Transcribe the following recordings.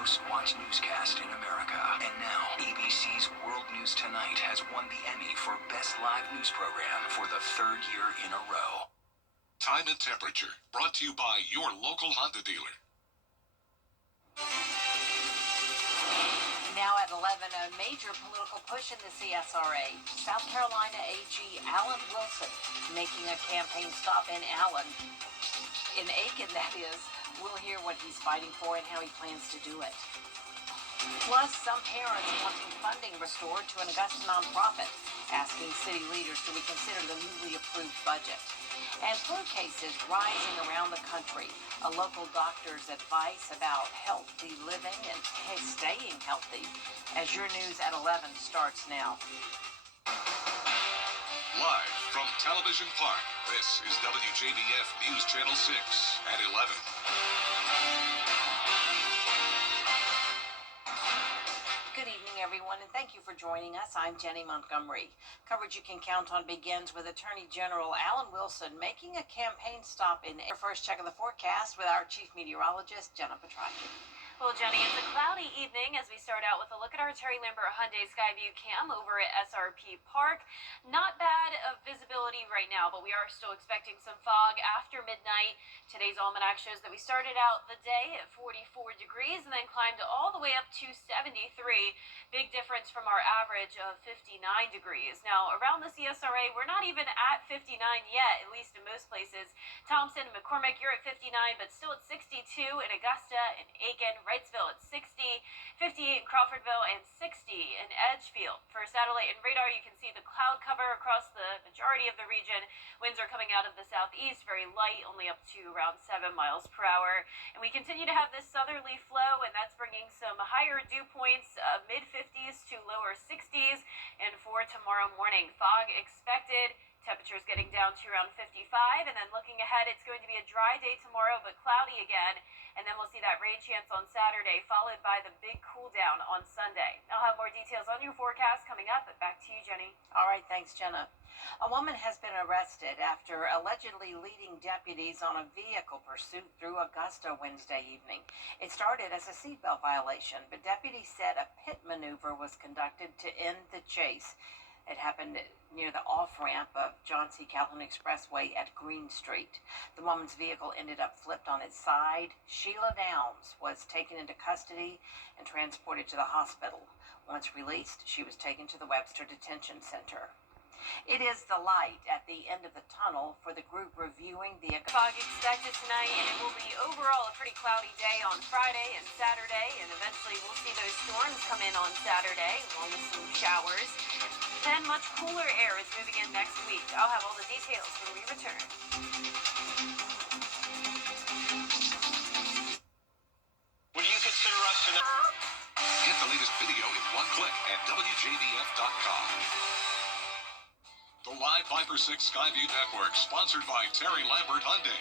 most watched newscast in America. And now, ABC's World News Tonight has won the Emmy for Best Live News Program for the third year in a row. Time and temperature, brought to you by your local Honda dealer. Now at 11, a major political push in the CSRA. South Carolina AG Alan Wilson making a campaign stop in Aiken, that is. We'll hear what he's fighting for and how he plans to do it. Plus, some parents wanting funding restored to an Augusta nonprofit, asking city leaders to reconsider the newly approved budget. And flu cases rising around the country. A local doctor's advice about healthy living and staying healthy. As your news at 11 starts now. Live from Television Park, this is WJBF News Channel 6 at 11. Good evening, everyone, and thank you for joining us. I'm Jenny Montgomery. Coverage you can count on begins with Attorney General Alan Wilson making a campaign stop in our first check of the forecast with our chief meteorologist, Jenna Petracchi. Well, Jenny, it's a cloudy evening as we start out with a look at our Terry Lambert Hyundai Skyview cam over at SRP Park. Not bad of visibility right now, but we are still expecting some fog after midnight. Today's almanac shows that we started out the day at 44 degrees and then climbed all the way up to 73. Big difference from our average of 59 degrees. Now, around the CSRA, we're not even at 59 yet, at least in most places. Thompson and McCormick, you're at 59, but still at 62 in Augusta and Aiken. Wrightsville at 60, 58 in Crawfordville, and 60 in Edgefield. For satellite and radar, you can see the cloud cover across the majority of the region. Winds are coming out of the southeast, very light, only up to around 7 miles per hour. And we continue to have this southerly flow, and that's bringing some higher dew points, mid-50s to lower 60s. And for tomorrow morning, fog expected. Temperatures getting down to around 55, and then looking ahead, it's going to be a dry day tomorrow, but cloudy again, and then we'll see that rain chance on Saturday, followed by the big cool down on Sunday. I'll have more details on your forecast coming up, but back to you, Jenny. All right, thanks, Jenna. A woman has been arrested after allegedly leading deputies on a vehicle pursuit through Augusta Wednesday evening. It started as a seatbelt violation, but deputies said a pit maneuver was conducted to end the chase. It happened near the off-ramp of John C. Calhoun Expressway at Green Street. The woman's vehicle ended up flipped on its side. Sheila Downs was taken into custody and transported to the hospital. Once released, she was taken to the Webster Detention Center. It is the light at the end of the tunnel for the group reviewing the fog expected tonight, and it will be overall a pretty cloudy day on Friday and Saturday, and eventually we'll see those storms come in on Saturday, along with some showers. Then much cooler air is moving in next week. I'll have all the details when we return. Would you consider us to get the latest video in one click at WJBF.com. The Live 5/6 Skyview Network, sponsored by Terry Lambert Hyundai.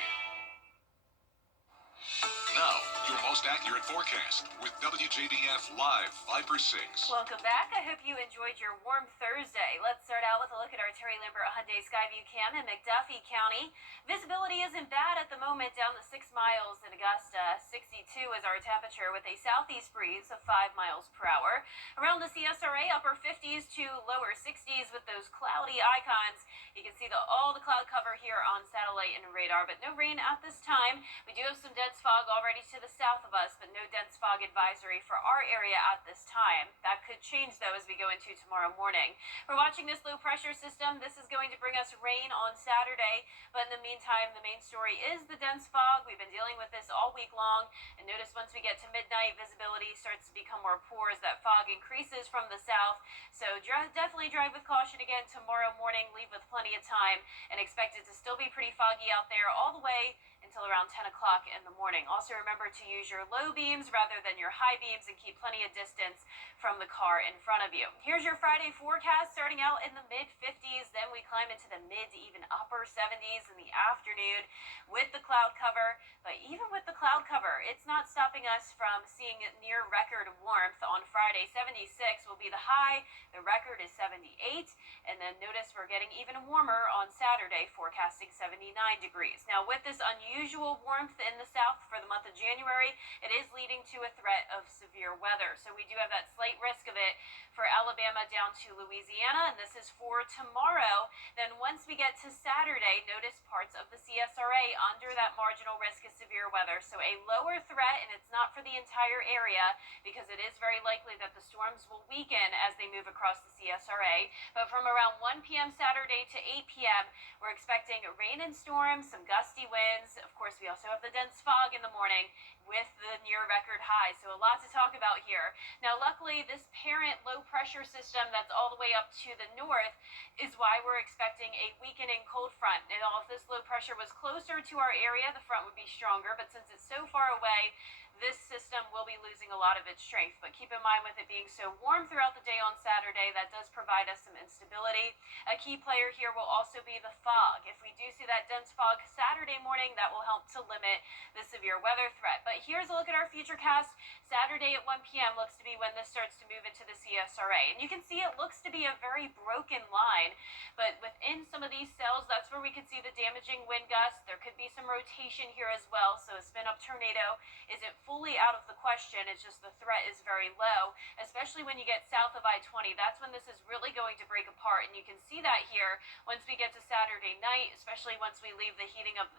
Now, your most accurate forecast with WJBF Live 5/6. Welcome back. I hope you enjoyed your warm Thursday. Let's start out with a look at our Terry Lambert Hyundai Skyview cam in McDuffie County. Visibility isn't bad at the moment down the 6 miles in Augusta. 62 is our temperature with a southeast breeze of 5 miles per hour. Around the CSRA, upper 50s to lower 60s with those cloudy icons. You can see all the cloud cover here on satellite and radar, but no rain at this time. We do have some dense fog already to the south of us, but no dense fog advisory for our area at this time. That could change, though, as we go into tomorrow morning. We're watching this low pressure system. This is going to bring us rain on Saturday, but in the meantime, the main story is the dense fog. We've been dealing with this all week long, and notice once we get to midnight, visibility starts to become more poor as that fog increases from the south. So definitely drive with caution again tomorrow morning. Leave with plenty of time, and expect it to still be pretty foggy out there all the way until around 10 o'clock in the morning. Also remember to use your low beams rather than your high beams and keep plenty of distance from the car in front of you. Here's your Friday forecast, starting out in the mid-50s, then we climb into the mid to even upper 70s in the afternoon with the cloud cover. But even with the cloud cover, it's not stopping us from seeing near record warmth on Friday. 76 will be the high. The record is 78. And then notice we're getting even warmer on Saturday, forecasting 79 degrees. Now with this unusual unusual warmth in the south for the month of January, it is leading to a threat of severe weather. So we do have that slight risk of it for Alabama down to Louisiana, and this is for tomorrow. Then once we get to Saturday, notice parts of the CSRA under that marginal risk of severe weather. So a lower threat, and it's not for the entire area because it is very likely that the storms will weaken as they move across the CSRA. But from around 1 p.m. Saturday to 8 p.m., we're expecting rain and storms, some gusty winds. Of course, we also have the dense fog in the morning with the near record high. So a lot to talk about here. Now, luckily, this parent low pressure system that's all the way up to the north is why we're expecting a weakening cold front. And if this low pressure was closer to our area, the front would be stronger. But since it's so far away, this system will be losing a lot of its strength. But keep in mind, with it being so warm throughout the day on Saturday, that does provide us some instability. A key player here will also be the fog. If we do see that dense fog Saturday morning, that will help to limit the severe weather threat. But here's a look at our futurecast. Saturday at 1 p.m. looks to be when this starts to move into the CSRA. And you can see it looks to be a very broken line. But within some of these cells, that's where we could see the damaging wind gusts. There could be some rotation here as well. So a spin-up tornado isn't fully out of the question. It's just the threat is very low, especially when you get south of I-20. That's when this is really going to break apart. And you can see that here once we get to Saturday night, especially once we lose the heating of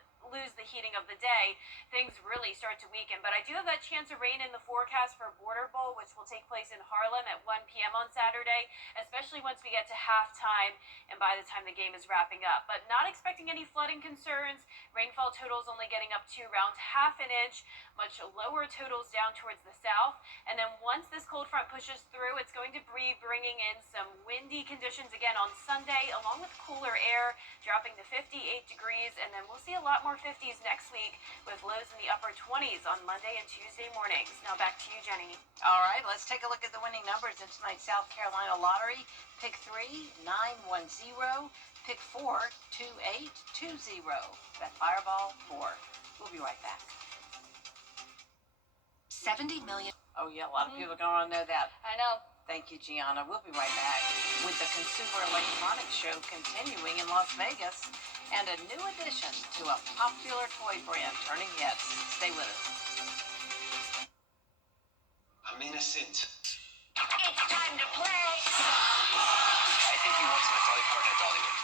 the day, things really start to weaken. But I do have that chance of rain in the forecast for Border Bowl, which will take place in Harlem at 1 p.m. on Saturday, especially once we get to halftime and by the time the game is wrapping up. But not expecting any flooding concerns. Rainfall totals only getting up to around half an inch, much lower totals down towards the south. And then once this cold front pushes through, it's going to be bringing in some windy conditions again on Sunday, along with cooler air dropping to 58 degrees. And then we'll see a lot more 50s next week with lows in the upper 20s on Monday and Tuesday mornings. Now back to you, Jenny. All right, let's take a look at the winning numbers in tonight's South Carolina lottery. Pick 3, 910. Pick 4, 2820. Bet Fireball 4. We'll be right back. 70 million. Oh, yeah, a lot of people are going to know that. I know. Thank you, Gianna. We'll be right back with the Consumer Electronics Show continuing in Las Vegas and a new addition to a popular toy brand turning heads. Stay with us. I'm innocent. It's time to play. I think he wants my Dolly Parton at Dollywood.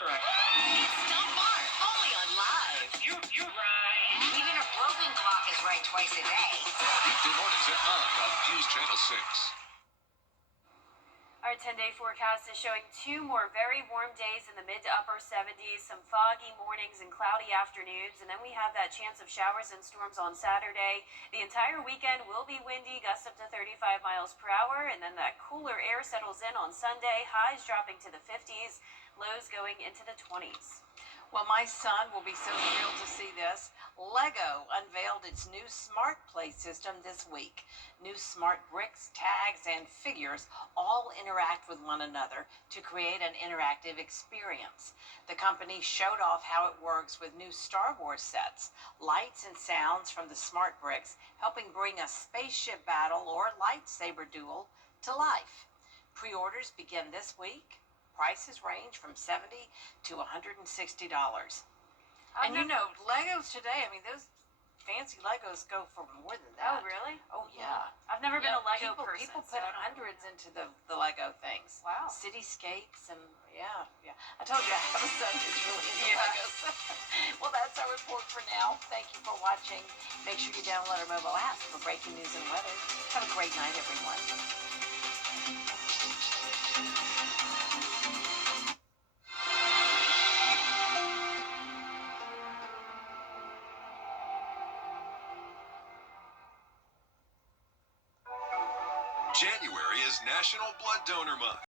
Correct. It's Don't Bar, only on Live. You're right. Even a broken clock is right twice a day. Weekday mornings at 9 on News Channel 6. Our 10-day forecast is showing 2 more very warm days in the mid to upper 70s, some foggy mornings and cloudy afternoons, and then we have that chance of showers and storms on Saturday. The entire weekend will be windy, gusts up to 35 miles per hour, and then that cooler air settles in on Sunday, highs dropping to the 50s, lows going into the 20s. Well, my son will be so thrilled to see this. Lego unveiled its new Smart Play system this week. New smart bricks, tags, and figures all interact with one another to create an interactive experience. The company showed off how it works with new Star Wars sets, lights and sounds from the smart bricks, helping bring a spaceship battle or lightsaber duel to life. Pre-orders begin this week. Prices range from $70 to $160. And you know, Legos today, I mean, those fancy Legos go for more than that. Oh, really? Oh, yeah. I've never been a Lego person. People put hundreds into the Lego things. Wow. Cityscapes and, yeah. I told you I have a son who's really into Legos. Well, that's our report for now. Thank you for watching. Make sure you download our mobile app for breaking news and weather. Have a great night, everyone. January is National Blood Donor Month.